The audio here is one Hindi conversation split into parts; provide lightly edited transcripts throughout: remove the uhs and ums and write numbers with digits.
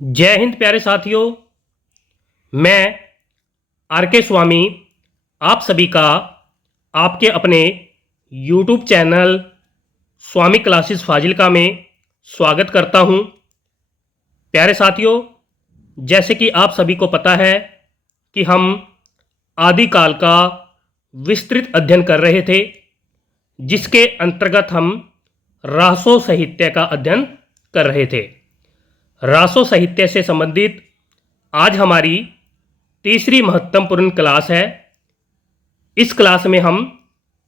जय हिंद प्यारे साथियों। मैं आर के स्वामी आप सभी का आपके अपने YouTube चैनल स्वामी क्लासेस फाजिल्का में स्वागत करता हूं। प्यारे साथियों, जैसे कि आप सभी को पता है कि हम आदिकाल का विस्तृत अध्ययन कर रहे थे, जिसके अंतर्गत हम रासो साहित्य का अध्ययन कर रहे थे। रासो साहित्य से संबंधित आज हमारी तीसरी महत्वपूर्ण क्लास है। इस क्लास में हम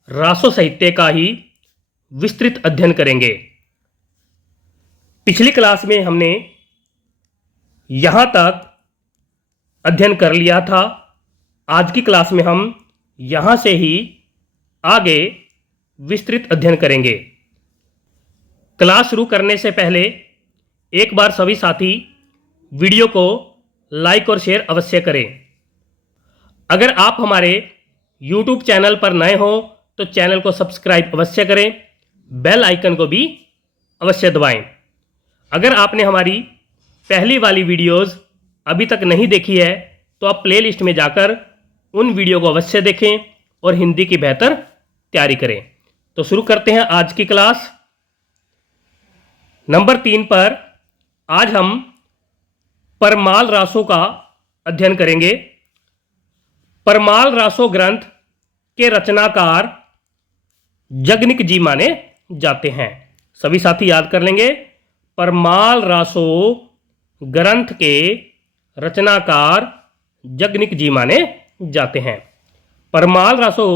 रासो साहित्य का ही विस्तृत अध्ययन करेंगे। पिछली क्लास में हमने यहाँ तक अध्ययन कर लिया था। आज की क्लास में हम यहाँ से ही आगे विस्तृत अध्ययन करेंगे। क्लास शुरू करने से पहले एक बार सभी साथी वीडियो को लाइक और शेयर अवश्य करें। अगर आप हमारे YouTube चैनल पर नए हो तो चैनल को सब्सक्राइब अवश्य करें, बेल आइकन को भी अवश्य दबाएं। अगर आपने हमारी पहली वाली वीडियोस अभी तक नहीं देखी है तो आप प्लेलिस्ट में जाकर उन वीडियो को अवश्य देखें और हिंदी की बेहतर तैयारी करें। तो शुरू करते हैं आज की क्लास। नंबर 3 पर आज हम परमाल रासों का अध्ययन करेंगे। परमाल रासो ग्रंथ के रचनाकार जगनिक जी माने जाते हैं। सभी साथी याद कर लेंगे, परमाल रासो ग्रंथ के रचनाकार जगनिक जी माने जाते हैं। परमाल रासो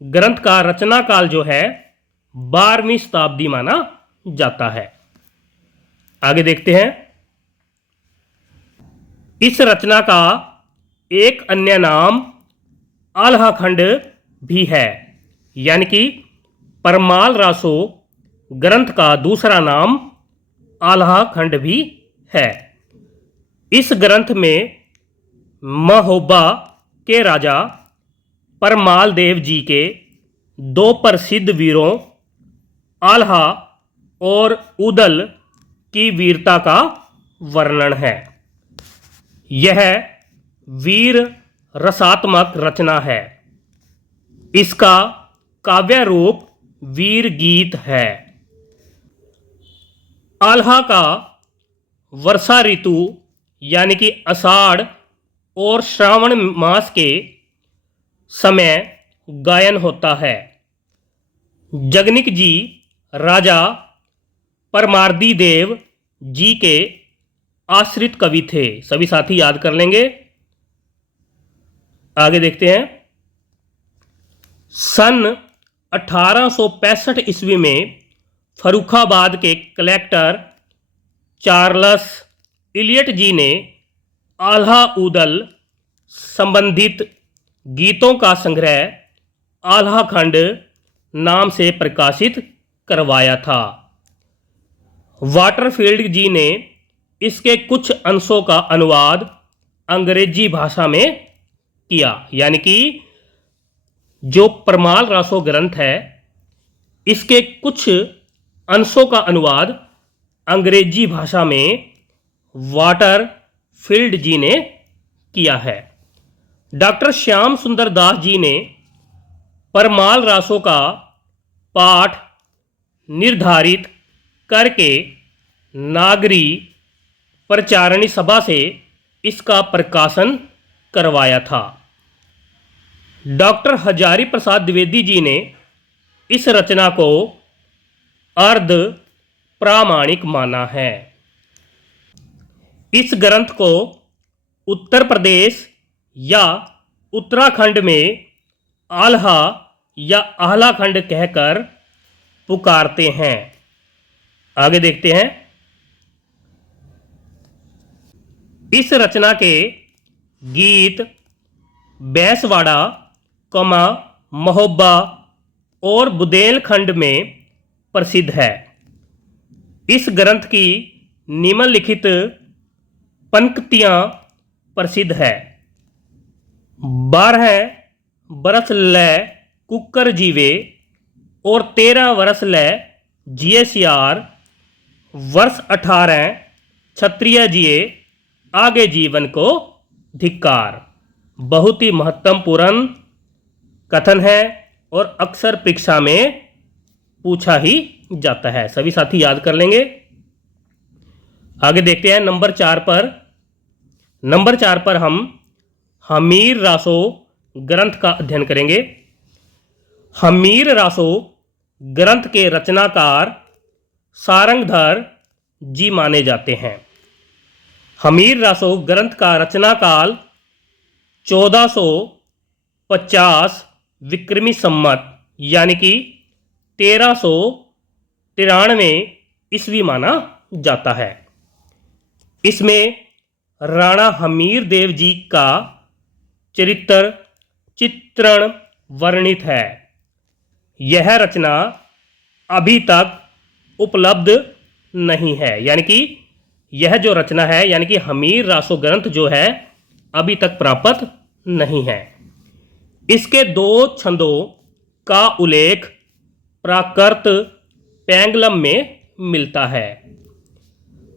ग्रंथ का रचना काल जो है 12वीं शताब्दी माना जाता है। आगे देखते हैं। इस रचना का एक अन्य नाम आल्हा खंड भी है, यानी कि परमाल रासो ग्रंथ का दूसरा नाम आल्हा खंड भी है। इस ग्रंथ में महोबा के राजा परमाल देव जी के दो प्रसिद्ध वीरों आल्हा और उदल की वीरता का वर्णन है। यह वीर रसात्मक रचना है। इसका काव्य रूप वीर गीत है। आल्हा का वर्षा ऋतु यानी कि आषाढ़ और श्रावण मास के समय गायन होता है। जगनिक जी राजा परमार्दी देव जी के आश्रित कवि थे। सभी साथी याद कर लेंगे। आगे देखते हैं। सन 1865 ईस्वी में फर्रुखाबाद के कलेक्टर चार्ल्स इलियट जी ने आल्हा उदल संबंधित गीतों का संग्रह आल्हा खंड नाम से प्रकाशित करवाया था। वाटरफील्ड जी ने इसके कुछ अंशों का अनुवाद अंग्रेजी भाषा में किया, यानी कि जो परमाल रासो ग्रंथ है इसके कुछ अंशों का अनुवाद अंग्रेजी भाषा में वाटरफील्ड जी ने किया है। डॉक्टर श्याम सुंदर दास जी ने परमाल रासो का पाठ निर्धारित करके नागरी प्रचारणी सभा से इसका प्रकाशन करवाया था। डॉक्टर हजारी प्रसाद द्विवेदी जी ने इस रचना को अर्ध प्रामाणिक माना है। इस ग्रंथ को उत्तर प्रदेश या उत्तराखंड में आल्हा या आह्ला खंड कहकर पुकारते हैं। आगे देखते हैं। इस रचना के गीत बैसवाड़ा, महोबा और बुंदेलखंड में प्रसिद्ध है। इस ग्रंथ की निम्नलिखित पंक्तियां प्रसिद्ध है। 12 बरस लय कुकर जीवे और 13 वर्ष लय जिये सियार, वर्ष 18 क्षत्रिय जिए आगे जीवन को धिक्कार। बहुत ही महत्वपूर्ण कथन है और अक्सर परीक्षा में पूछा ही जाता है, सभी साथी याद कर लेंगे। आगे देखते हैं नंबर 4 पर। नंबर 4 पर हम हमीर रासो ग्रंथ का अध्ययन करेंगे। हमीर रासो ग्रंथ के रचनाकार सारंगधर जी माने जाते हैं। हमीर रासो ग्रंथ का रचना काल 1450 विक्रमी संमत यानी कि 1393 ईस्वी माना जाता है। इसमें राणा हमीर देव जी का चरित्र चित्रण वर्णित है। यह रचना अभी तक उपलब्ध नहीं है, यानी कि यह जो रचना है यानी कि हमीर रासो ग्रंथ जो है अभी तक प्राप्त नहीं है। इसके 2 छंदों का उल्लेख प्राकृत पैंगलम में मिलता है।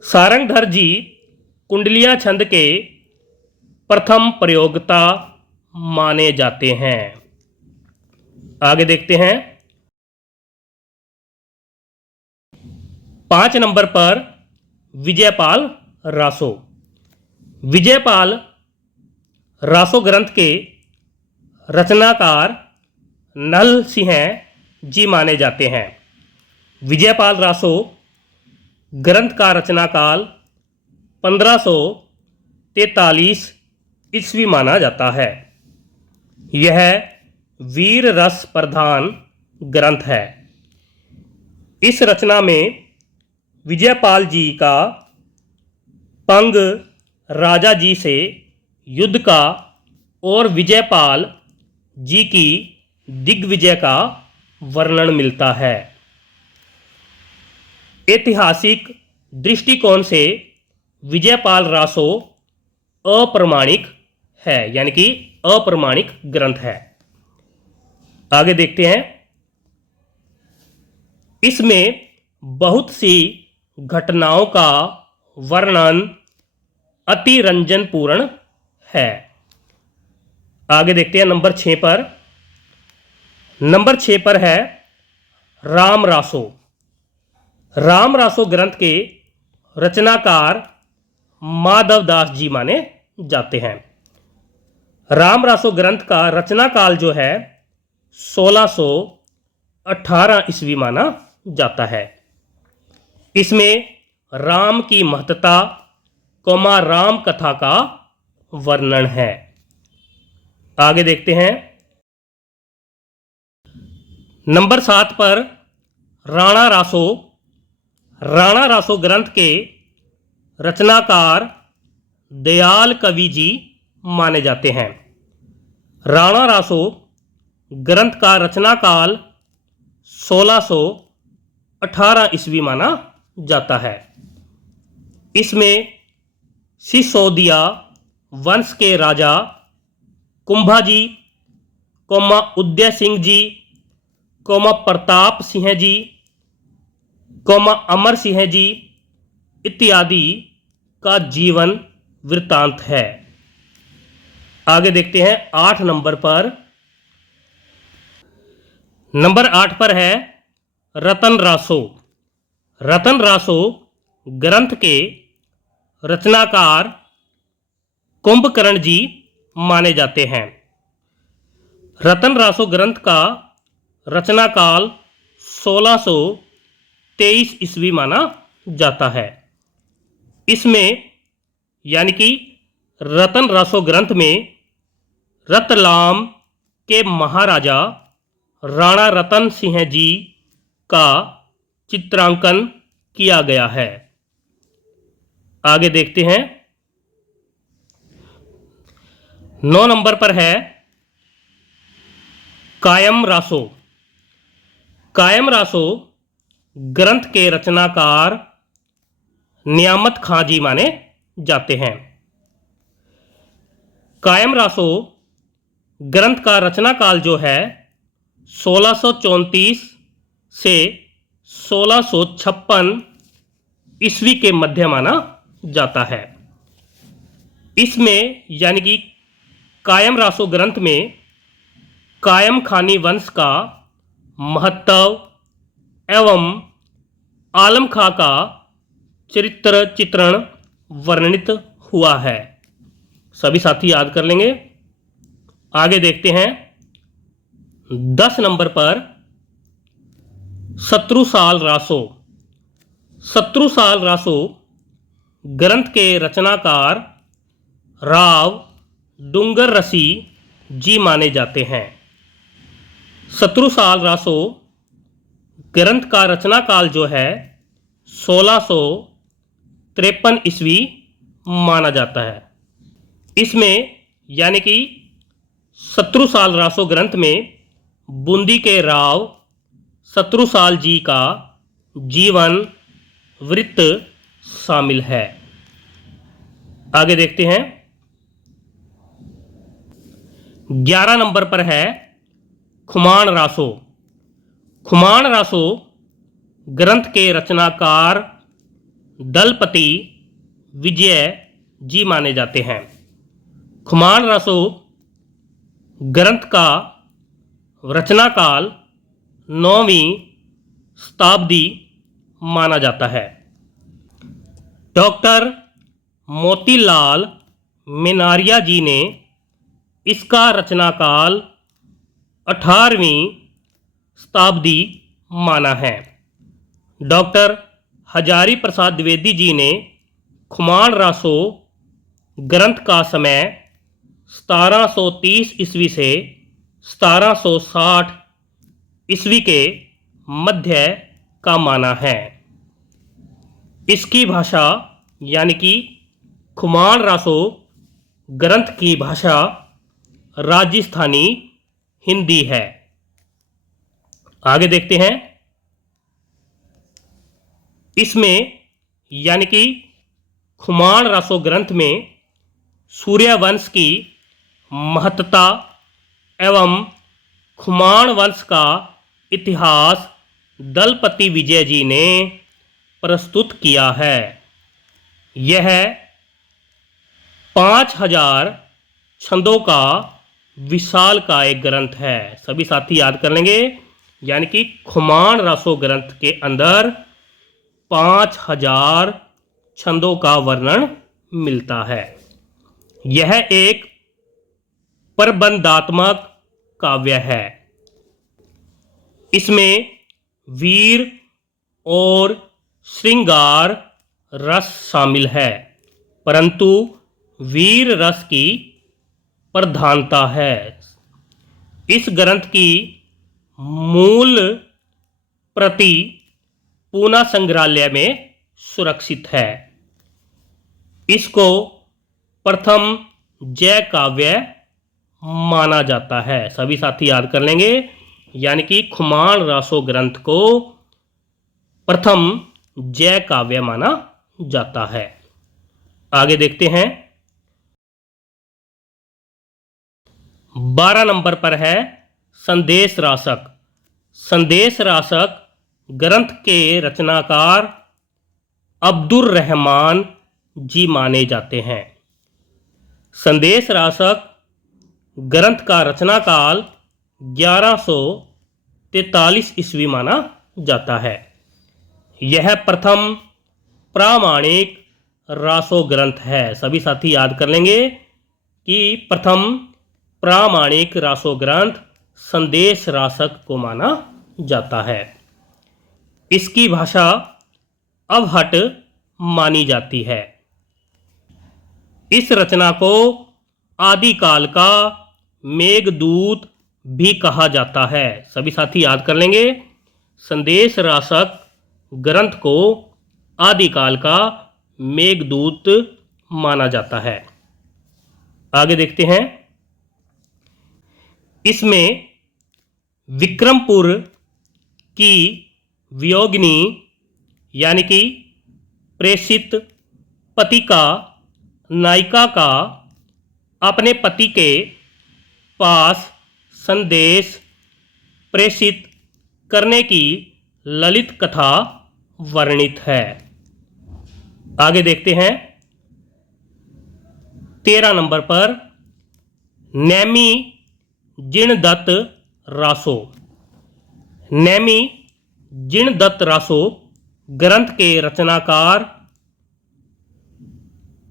सारंगधर जी कुंडलिया छंद के प्रथम प्रयोगता माने जाते हैं। आगे देखते हैं 5 नंबर पर विजयपाल रासो। विजयपाल रासो ग्रंथ के रचनाकार नल सिंह जी माने जाते हैं। विजयपाल रासो ग्रंथ का रचनाकाल 1543 ईस्वी माना जाता है। यह वीर रस प्रधान ग्रंथ है। इस रचना में विजयपाल जी का पंग राजा जी से युद्ध का और विजयपाल जी की दिग्विजय का वर्णन मिलता है। ऐतिहासिक दृष्टिकोण से विजयपाल रासो अप्रमाणिक है, यानी कि अप्रमाणिक ग्रंथ है। आगे देखते हैं। इसमें बहुत सी घटनाओं का वर्णन अतिरंजनपूर्ण है। आगे देखते हैं नंबर 6 पर। नंबर 6 पर है राम रासो। राम रासो ग्रंथ के रचनाकार माधवदास जी माने जाते हैं। राम रासो ग्रंथ का रचना काल जो है 1618 ईस्वी माना जाता है। इसमें राम की महत्ता कोमा राम कथा का वर्णन है। आगे देखते हैं नंबर 7 पर राणा रासो। राणा रासो ग्रंथ के रचनाकार दयाल कवि जी माने जाते हैं। राणा रासो ग्रंथ का रचना काल 1618 ईस्वी माना जाता है। इसमें सिसोदिया वंश के राजा कुंभाजी coma Uday Singh ji coma Pratap Singh ji coma Amar Singh ji इत्यादि का जीवन वृत्तांत है। आगे देखते हैं 8 नंबर पर। नंबर 8 पर है रतन रासो। रतन रासो ग्रंथ के रचनाकार कुंभकर्ण जी माने जाते हैं। रतन रासो ग्रंथ का रचना काल 1623 ईस्वी माना जाता है। इसमें यानी कि रतन रासो ग्रंथ में रतलाम के महाराजा राणा रतन सिंह जी का चित्रांकन किया गया है। आगे देखते हैं 9 नंबर पर है कायम रासो। कायम रासो ग्रंथ के रचनाकार नियामत खां जी माने जाते हैं। कायम रासो ग्रंथ का रचना काल जो है 1634 से 1656 ईस्वी के मध्य माना जाता है। इसमें यानी कि कायम रासो ग्रंथ में कायम खानी वंश का महत्व एवं आलम खां का चरित्र चित्रण वर्णित हुआ है। सभी साथी याद कर लेंगे। आगे देखते हैं 10 नंबर पर शत्रुसाल रासो। शत्रुसाल रासो ग्रंथ के रचनाकार राव डूंगर रसी जी माने जाते हैं। शत्रुसाल रासो ग्रंथ का रचना काल जो है 1653 ईस्वी माना जाता है। इसमें यानी कि शत्रुसाल रासो ग्रंथ में बूंदी के राव शत्रुसाल जी का जीवन वृत्त शामिल है। आगे देखते हैं 11 नंबर पर है खुमान रासो। खुमान रासो ग्रंथ के रचनाकार दलपति विजय जी माने जाते हैं। खुमान रासो ग्रंथ का रचना काल 9वीं शताब्दी माना जाता है। डॉक्टर मोतीलाल मिनारिया जी ने इसका रचना काल 18वीं शताब्दी माना है। डॉक्टर हजारी प्रसाद द्विवेदी जी ने खुमान रासो ग्रंथ का समय 1730 ईस्वी से 1760 ईस्वी के मध्य का माना है। इसकी भाषा यानी कि खुमान रासो ग्रंथ की भाषा राजस्थानी हिंदी है। आगे देखते हैं इसमें यानी कि खुमान रासो ग्रंथ में सूर्यवंश की महत्ता एवं खुमान वंश का इतिहास दलपति विजय जी ने प्रस्तुत किया है। यह 5000 छंदों का विशाल का एक ग्रंथ है। सभी साथी याद कर लेंगे। यानी कि खुमान रासो ग्रंथ के अंदर 5000 छंदों का वर्णन मिलता है। यह एक प्रबंधात्मक काव्य है। इसमें वीर और श्रृंगार रस शामिल है, परंतु वीर रस की प्रधानता है। इस ग्रंथ की मूल प्रति पूना संग्रहालय में सुरक्षित है। इसको प्रथम जय काव्य माना जाता है। सभी साथी याद कर लेंगे। यानी कि खुमान रासो ग्रंथ को प्रथम जय काव्य माना जाता है। आगे देखते हैं 12 नंबर पर है संदेश रासक। संदेश रासक ग्रंथ के रचनाकार अब्दुर रहमान जी माने जाते हैं। संदेश रासक ग्रंथ का रचना काल 1143 ईस्वी माना जाता है। यह प्रथम प्रामाणिक रासो ग्रंथ है। सभी साथी याद कर लेंगे कि प्रथम प्रामाणिक रासो ग्रंथ संदेश रासक को माना जाता है। इसकी भाषा अवहट मानी जाती है। इस रचना को आदिकाल का मेघदूत भी कहा जाता है। सभी साथी याद कर लेंगे। संदेश रासक ग्रंथ को आदिकाल का मेघदूत माना जाता है। आगे देखते हैं इसमें विक्रमपुर की वियोगिनी यानी कि प्रेषित पति का नायिका का अपने पति के पास संदेश प्रेषित करने की ललित कथा वर्णित है। आगे देखते हैं 13 नंबर पर नैमी जिणदत्त रासो। नैमी जिणदत्त रासो ग्रंथ के रचनाकार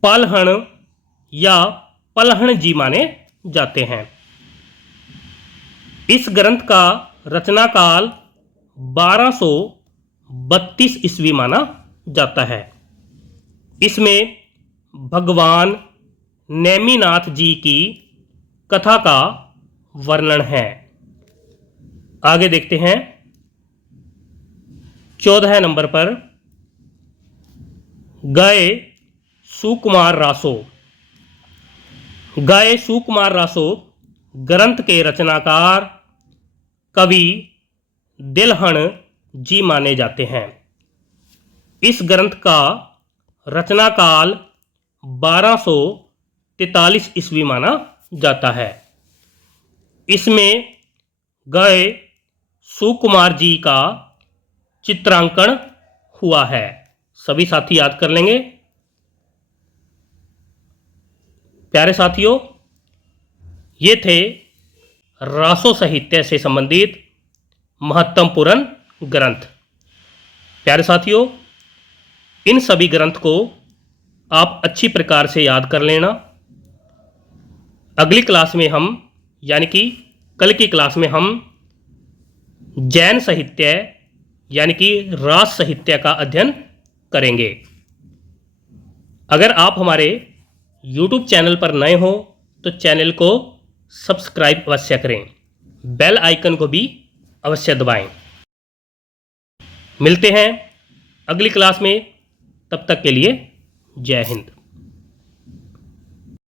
पलहण या पलहण जी माने जाते हैं। इस ग्रंथ का रचना काल 1232 ईस्वी माना जाता है। इसमें भगवान नेमिनाथ जी की कथा का वर्णन है। आगे देखते हैं 14 नंबर पर गए सुकुमार रासो। गए सुकुमार रासो ग्रंथ के रचनाकार कवि दिलहन जी माने जाते हैं। इस ग्रंथ का रचना काल 1243 ईस्वी माना जाता है। इसमें गए सुकुमार जी का चित्रांकन हुआ है। सभी साथी याद कर लेंगे। प्यारे साथियों, ये थे रासो साहित्य से संबंधित महत्वपूर्ण ग्रंथ। प्यारे साथियों, इन सभी ग्रंथ को आप अच्छी प्रकार से याद कर लेना। अगली क्लास में हम, यानी कि कल की क्लास में हम जैन साहित्य यानी कि रास साहित्य का अध्ययन करेंगे। अगर आप हमारे YouTube चैनल पर नए हो तो चैनल को सब्सक्राइब अवश्य करें, बेल आइकन को भी अवश्य दबाएं। मिलते हैं अगली क्लास में, तब तक के लिए जय हिंद।